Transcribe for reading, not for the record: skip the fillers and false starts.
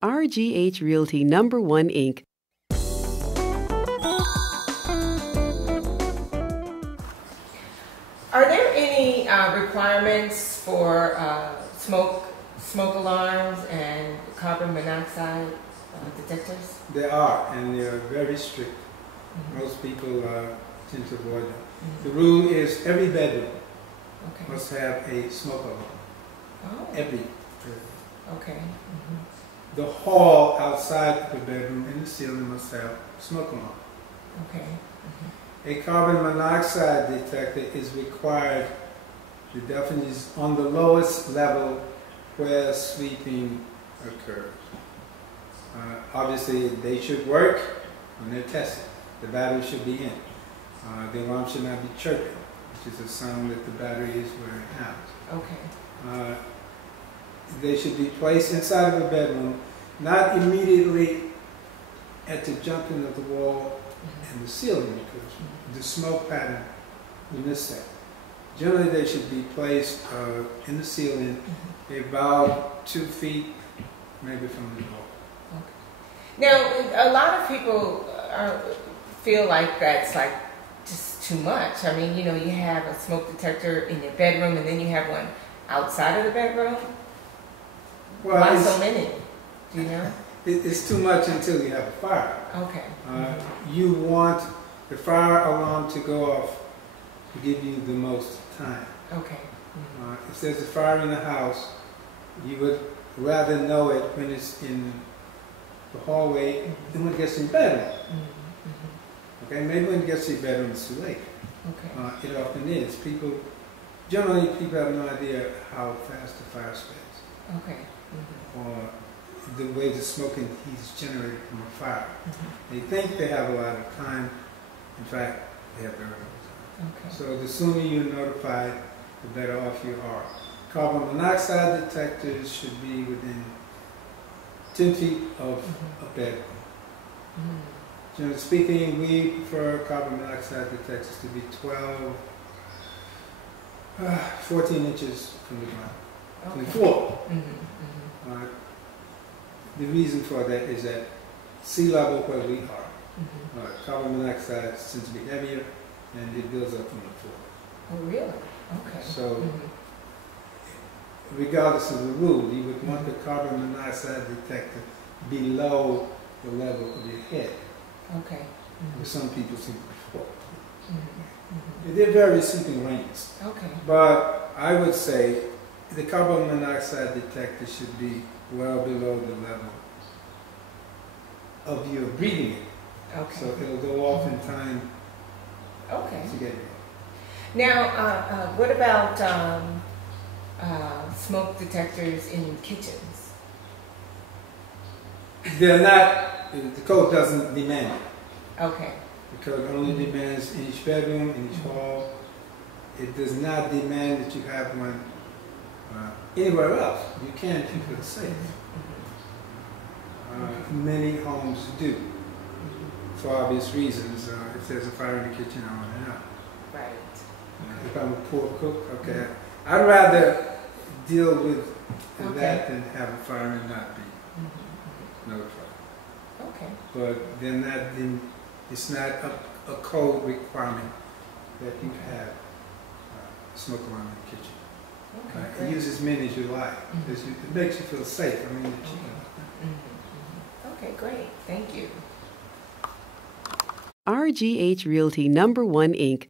RGH Realty #1 Inc. Are there any requirements for smoke alarms and carbon monoxide detectors? There are, and they are very strict. Most people tend to avoid them. The rule is every bedroom must have a smoke alarm. Oh. Every bedroom. Okay. The hall outside of the bedroom in the ceiling must have a smoke alarm. Okay. A carbon monoxide detector is required. The definition is on the lowest level where sweeping occurs. Obviously, they should work when they're tested. The battery should be in. The alarm should not be chirping, which is a sign that the battery is wearing out. Okay. They should be placed inside of a bedroom, not immediately at the junction of the wall and the ceiling, because the smoke pattern will miss that. Generally, they should be placed in the ceiling about 2 feet, maybe from the wall. Okay. Now, a lot of people feel like that's like just too much. I mean, you know, you have a smoke detector in your bedroom, and then you have one outside of the bedroom. Well, why so many? Do you know? It's too much until you have a fire. Okay. You want the fire alarm to go off to give you the most time. Okay. If there's a fire in the house, you would rather know it when it's in the hallway than when it gets in your bedroom. Okay, maybe when it gets to your bedroom it's too late. Okay. It often is. Generally people have no idea how fast the fire spreads. Okay. Or the way the smoke and heat is generated from a fire. They think they have a lot of time. In fact, they have very little time. Okay. So the sooner you're notified, the better off you are. Carbon monoxide detectors should be within 10 feet of a bedroom. Generally speaking, we prefer carbon monoxide detectors to be 14 inches from the ground, from the floor. The reason for that is that sea level where we are, carbon monoxide tends to be heavier and it builds up from the floor. Oh, really? Okay. So, regardless of the rule, you would want the carbon monoxide detector below the level of your head. Okay. Where some people sleep before. They're very sleeping ranges. Okay. But I would say the carbon monoxide detector should be well below the level of your breathing air. Okay. So it'll go off in time Okay. to get you. Now, what about smoke detectors in kitchens? They're not, the code doesn't demand it. Okay. The code only demands in each bedroom, in each hall. It does not demand that you have one anywhere else. You can keep it safe. Many homes do, for obvious reasons. If there's a fire in the kitchen, I want to know. Right. If I'm a poor cook, okay. I'd rather deal with that than have a fire and not be notified. Okay. But then it's not a code requirement that you have smoke alarm in the kitchen. Okay. Use as many as you like. It makes you feel safe. I mean, Okay, great. Thank you. RGH Realty #1 Inc.